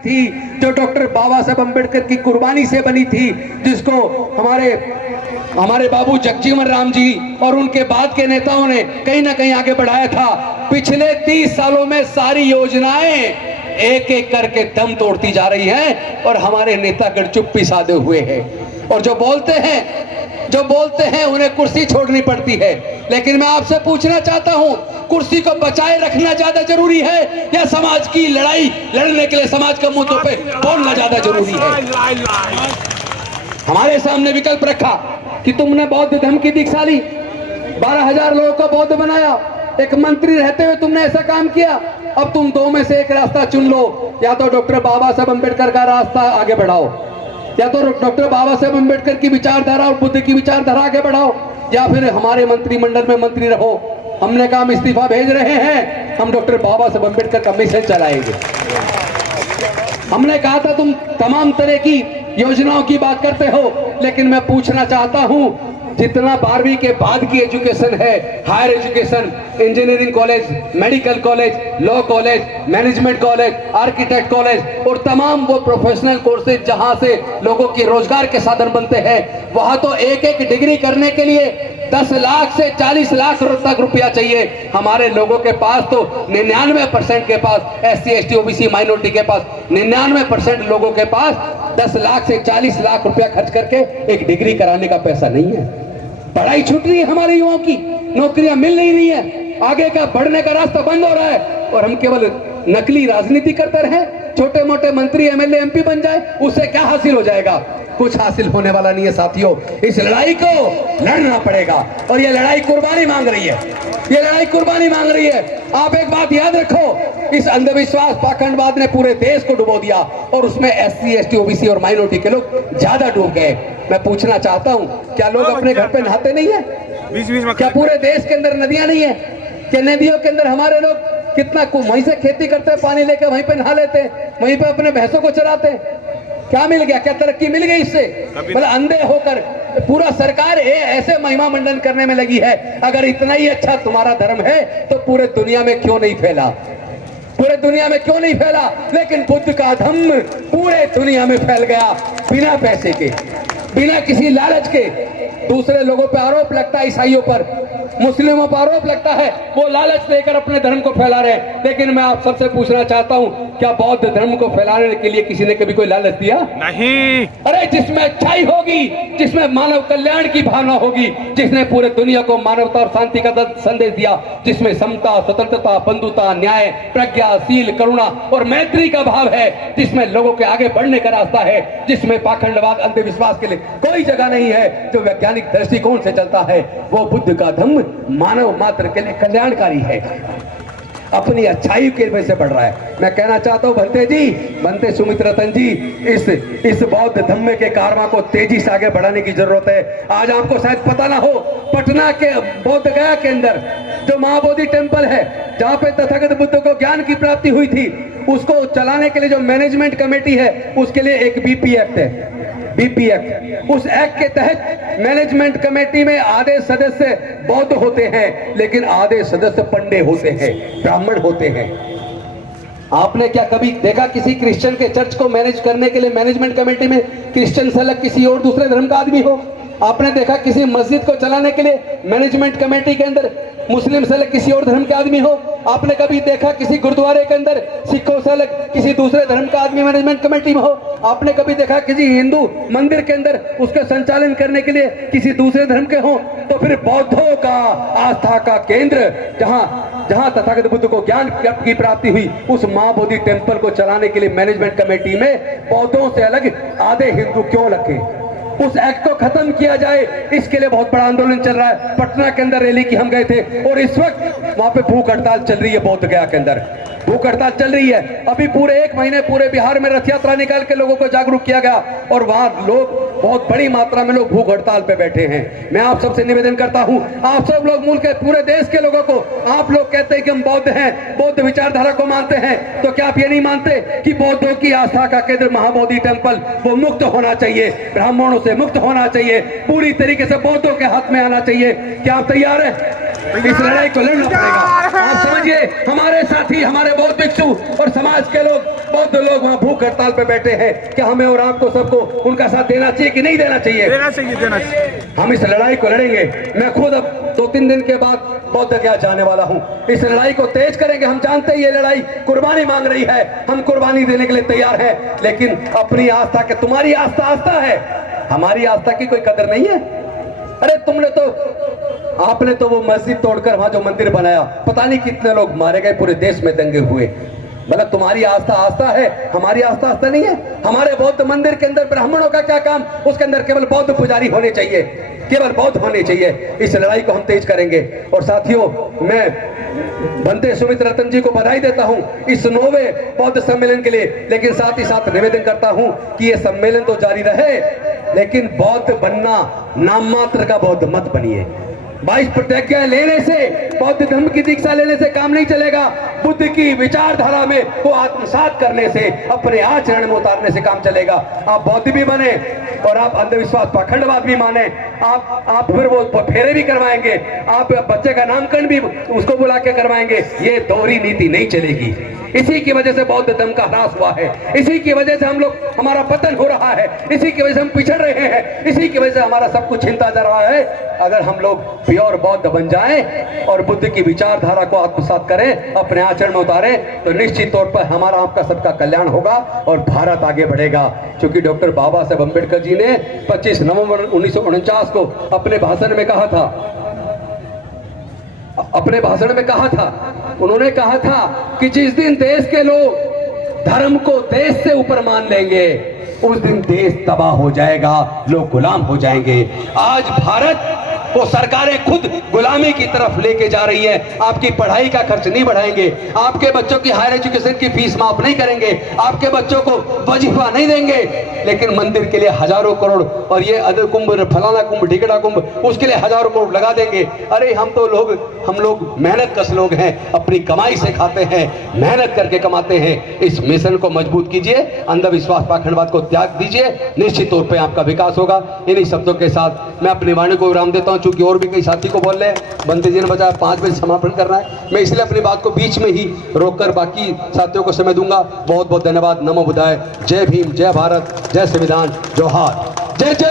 थी, जो डॉक्टर बाबा साहब अम्बेडकर की कुर्बानी से बनी थी, जिसको हमारे बाबू जगजीवन राम जी और उनके बाद के नेताओं ने कहीं ना कहीं आगे बढ़ाया था। पिछले 30 सालों में सारी योजनाएं एक एक करके दम तोड़ती जा रही हैं और हमारे नेतागण चुप्पी साधे हुए हैं और जो बोलते हैं उन्हें कुर्सी छोड़नी पड़ती है। लेकिन मैं आपसे पूछना चाहता हूं, कुर्सी को बचाए रखना ज्यादा जरूरी है या समाज की लड़ाई लड़ने के लिए समाज के मुद्दों पे बोलना ज्यादा जरूरी है? हमारे सामने विकल्प रखा कि तुमने बौद्ध धर्म की दीक्षा ली, 12,000 लोगों को बौद्ध बनाया, एक मंत्री रहते हुए तुमने ऐसा काम किया। अब तुम दो में से एक रास्ता चुन लो, या तो डॉक्टर बाबा साहब अम्बेडकर का रास्ता आगे बढ़ाओ, या तो डॉक्टर बाबा साहब अम्बेडकर की विचारधारा और बुद्ध की विचारधारा आगे बढ़ाओ, या फिर हमारे मंत्रिमंडल में मंत्री रहो। हमने कहा हम इस्तीफा भेज रहे हैं, हम डॉक्टर बाबा साहब अम्बेडकर का मिशन चलाएंगे। हमने कहा था तुम तमाम तरह की योजनाओं की बात करते हो, लेकिन मैं पूछना चाहता हूं, जितना 12वीं के बाद की एजुकेशन है, higher education, engineering college, medical college, law college, management college, architect college और तमाम वो प्रोफेशनल कोर्सेज जहां से लोगों के रोजगार के साधन बनते हैं, वहां तो एक एक डिग्री करने के लिए 10 लाख से 40 लाख तक रुपया चाहिए। हमारे लोगों के पास तो 99% के पास, SC ST OBC माइनॉरिटी के पास 99% लोगों के पास 10 लाख से 40 लाख रुपया खर्च करके एक डिग्री कराने का पैसा नहीं है। पढ़ाई छूट रही है हमारे युवाओं की, नौकरियां मिल नहीं रही है, आगे का बढ़ने का रास्ता बंद हो रहा है और हम केवल नकली राजनीति करते रहे, छोटे मोटे मंत्री MLA MP बन जाए, उससे क्या हासिल हो जाएगा? कुछ हासिल होने वाला नहीं है साथियों। इस लड़ाई को लड़ना पड़ेगा और ये लड़ाई कुर्बानी मांग रही है, ये लड़ाई कुर्बानी मांग रही है। आप एक बात याद रखो, इस अंधविश्वास पाखंडवाद ने पूरे देश को डुबो दिया और उसमें SC ST OBC और माइनॉरिटी के लोग ज्यादा डूब गए। मैं पूछना चाहता हूं, क्या लोग अपने घर पे नहाते नहीं है? क्या पूरे देश के अंदर नदियां नहीं है? क्या नदियों के अंदर हमारे लोग कितना वहीं से खेती करते हैं, पानी लेकर वहीं पे नहा लेते हैं, वहीं पे अपने भैंसों को चराते हैं? क्या मिल गया? क्या तरक्की मिल गई इससे? मतलब अंधे होकर पूरा सरकार ऐसे महिमा मंडन करने में लगी है। अगर इतना ही अच्छा तुम्हारा धर्म है तो पूरे दुनिया में क्यों नहीं फैला? पूरे दुनिया में क्यों नहीं फैला? लेकिन बुद्ध का धम्म पूरे दुनिया में फैल गया, बिना पैसे के, बिना किसी लालच के। दूसरे लोगों पर आरोप लगता है, ईसाइयों पर, मुस्लिमों पर आरोप लगता है, वो लालच लेकर अपने धर्म को फैला रहे हैं। लेकिन मैं आप सबसे पूछना चाहता हूं, क्या बौद्ध धर्म को फैलाने के लिए किसी ने कभी कोई लालच दिया? नहीं। अरे जिसमें अच्छाई होगी, जिसमें मानव कल्याण की भावना होगी, जिसने पूरे दुनिया को मानवता और शांति का संदेश दिया, जिसमें समता, स्वतंत्रता, बंधुता, न्याय, प्रज्ञा, शील, करुणा और मैत्री का भाव है, जिसमें लोगों के आगे बढ़ने का रास्ता है, जिसमें पाखंडवाद, अंधविश्वास के लिए कोई जगह नहीं है, जो वैज्ञानिक दृष्टिकोण से चलता है, वो बुद्ध का धम्म मानव मात्र के लिए कल्याणकारी है, अपनी अच्छाई के वजह से बढ़ रहा है। मैं कहना चाहता हूं बनते सुमित रतन जी, इस बौद्ध धम्म के कारवां को तेजी से आगे बढ़ाने की जरूरत है। आज आपको शायद पता ना हो, पटना के बोध गया के अंदर जो महाबोधि टेम्पल है, जहां पे तथागत बुद्ध को ज्ञान की प्राप्ति हुई थी, उसको चलाने के लिए जो मैनेजमेंट कमेटी है, उसके लिए एक BP एक्ट है, BP एक्ट। उस एक्ट के तहत मैनेजमेंट कमेटी में आधे सदस्य बौद्ध होते हैं, लेकिन आधे सदस्य पंडे होते हैं, ब्राह्मण होते हैं। आपने क्या कभी देखा किसी क्रिश्चियन के चर्च को मैनेज करने के लिए मैनेजमेंट कमेटी में क्रिश्चियन से अलग किसी और दूसरे धर्म का आदमी हो? आपने देखा किसी मस्जिद को चलाने के लिए मैनेजमेंट कमेटी के अंदर मुस्लिम से अलग किसी और धर्म के आदमी हो? आपने कभी देखा किसी गुरुद्वारे के अंदर सिखों से अलग किसी दूसरे धर्म का आदमी मैनेजमेंट कमेटी में हो? आपने कभी देखा किसी हिंदू मंदिर के अंदर उसका संचालन करने के लिए किसी दूसरे धर्म के हो? तो फिर बौद्धों का आस्था का केंद्र, जहां तथागत बुद्ध को ज्ञान की प्राप्ति हुई, उस महाबोधि टेम्पल को चलाने के लिए मैनेजमेंट कमेटी में बौद्धों से अलग आधे हिंदू क्यों रखे? उस एक्ट को खत्म किया जाए, इसके लिए बहुत बड़ा आंदोलन चल रहा है। पटना के अंदर रैली की हम गए थे और इस वक्त वहां पे भूख हड़ताल चल रही है, बोध गया के अंदर भूख हड़ताल चल रही है। अभी पूरे 1 महीने पूरे बिहार में रथ यात्रा निकाल के लोगों को जागरूक किया गया और वहां लोग, बहुत बड़ी मात्रा में लोग भूख हड़ताल पे बैठे हैं। मैं आप सबसे निवेदन करता हूं, आप सब लोग मुल्क के पूरे देश के लोगों को, आप लोग कहते हैं कि हम बौद्ध हैं, बौद्ध विचारधारा को मानते हैं, तो क्या आप ये नहीं मानते कि बौद्धों की आस्था का केंद्र महाबोधि टेम्पल वो मुक्त होना चाहिए, ब्राह्मणों से मुक्त होना चाहिए, पूरी तरीके से बौद्धों के हाथ में आना चाहिए? क्या आप तैयार हैं? इस लड़ाई को लड़ना पड़ेगा। आप समझिए, हमारे साथी, हमारे बौद्ध भिक्षु और समाज के लोग, बौद्ध लोग वहाँ भूख हड़ताल पे बैठे हैं। क्या हमें और आपको सबको उनका साथ देना चाहिए कि नहीं देना चाहिए? देना चाहिए। हम इस लड़ाई को लड़ेंगे। मैं खुद अब 2-3 दिन के बाद बौद्ध गया जाने वाला हूँ। इस लड़ाई को तेज करेंगे। हम जानते हैं ये लड़ाई कुर्बानी मांग रही है, हम कुर्बानी देने के लिए तैयार हैं, लेकिन अपनी आस्था के, तुम्हारी आस्था आस्था है, हमारी आस्था की कोई कदर नहीं है। अरे आपने तो वो मस्जिद तोड़कर वहां जो मंदिर बनाया, पता नहीं कितने लोग मारे गए, पूरे देश में दंगे हुए। मतलब तुम्हारी आस्था आस्था है, हमारी आस्था आस्था नहीं है। हमारे बौद्ध मंदिर के अंदर ब्राह्मणों का क्या काम? उसके अंदर केवल बौद्ध पुजारी होने चाहिए, केवल बौद्ध होने चाहिए। इस लड़ाई को हम तेज करेंगे। और साथियों, मैं बनते सुमित रतन जी को बधाई देता हूं इस 9वें बौद्ध सम्मेलन के लिए, लेकिन साथ ही साथ निवेदन करता हूं कि ये सम्मेलन तो जारी रहे, लेकिन बौद्ध बनना नाम मात्र का बौद्ध मत बनिए। 22 प्रतिज्ञा लेने से, बौद्ध धर्म की दीक्षा लेने से काम नहीं चलेगा। बुद्ध की विचारधारा में को आत्मसात करने से, अपने आचरण में उतारने से काम चलेगा। आप बौद्ध भी बने और आप अंधविश्वास पाखंडवाद भी माने, आप फिर वो फेरे भी करवाएंगे, आप बच्चे का नामकरण भी उसको बुला के करवाएंगे। ये दोहरी नीति नहीं चलेगी। इसी की वजह से बौद्ध धर्म का ह्रास हुआ है, इसी की वजह से हम लोग, हमारा पतन हो रहा है, इसी की वजह से हम पिछड़ रहे हैं, इसी की वजह से हमारा सब कुछ छिनता जा रहा है। अगर हम लोग प्योर बौद्ध बन जाएं और बुद्ध की विचारधारा को आत्मसात करें, अपने आचरण में उतारें, तो निश्चित तौर पर हमारा, आपका, सबका कल्याण होगा और भारत आगे बढ़ेगा। क्योंकि डॉक्टर बाबा साहेब अम्बेडकर जी ने 25 नवंबर 1949 को अपने भाषण में कहा था, उन्होंने कहा था कि जिस दिन देश के लोग धर्म को देश से ऊपर मान लेंगे, उस दिन देश तबाह हो जाएगा, लोग गुलाम हो जाएंगे। आज भारत को सरकारें खुद गुलामी की तरफ लेके जा रही है। आपकी पढ़ाई का खर्च नहीं बढ़ाएंगे, आपके बच्चों की हायर एजुकेशन की फीस माफ नहीं करेंगे, आपके बच्चों को वजीफा नहीं देंगे, लेकिन मंदिर के लिए हजारों करोड़, और ये अदर कुंभ, फलाना कुंभ, ढिगड़ा कुंभ, उसके लिए हजारों करोड़ लगा देंगे। अरे हम लोग मेहनत कश लोग हैं, अपनी कमाई से खाते हैं, मेहनत करके कमाते हैं। इस मिशन को मजबूत कीजिए, अंधविश्वास पाखंडवाद को त्याग दीजिए, निश्चित तौर पर आपका विकास होगा। इन्हीं शब्दों के साथ मैं अपनी वाणी को विराम देता हूं। चूंकि और भी कई साथी को बोल रहे हैं, बंते जी ने बताया 5 बजे समापन करना है, मैं इसलिए अपनी बात को बीच में ही रोककर बाकी साथियों को समय दूंगा। बहुत बहुत धन्यवाद। नमो बुद्धाय। जय भीम, जय भारत, जय संविधान, जोहार, जय जय।